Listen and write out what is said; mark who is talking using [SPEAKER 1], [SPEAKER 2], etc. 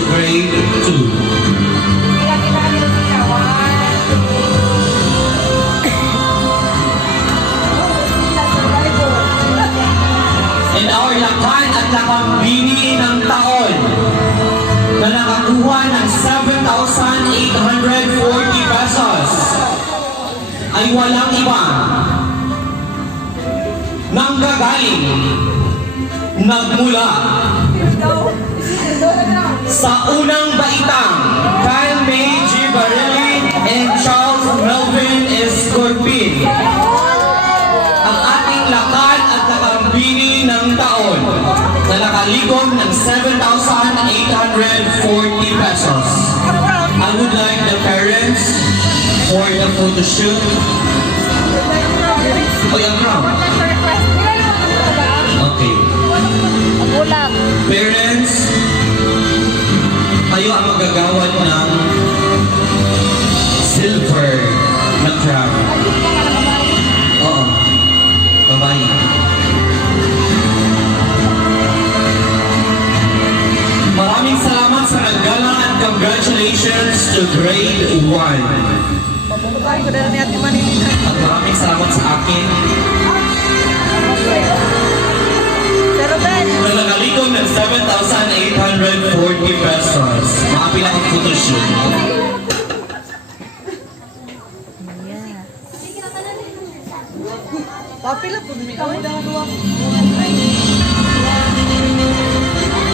[SPEAKER 1] to grade 2. And our lakan at lakambini ng taon na nakakuha ng 7,840 pesos ay walang iba nanggagaling nagmula Escorpin ang ating lakan at lakambini ng taon na nakalikom ng 7,840 pesos. I would like the parents for the photo shoot. Oh, yung crown. Okay. Parents, kayo ang magagawad ng silver to grade 1.
[SPEAKER 2] Babae ko na niya at manilin.
[SPEAKER 1] At maraming salamat sa akin
[SPEAKER 2] Pero Ben,
[SPEAKER 1] na nakalikom ng 7,840 pesos. Maapil akong photoshoot.
[SPEAKER 2] papila po mi.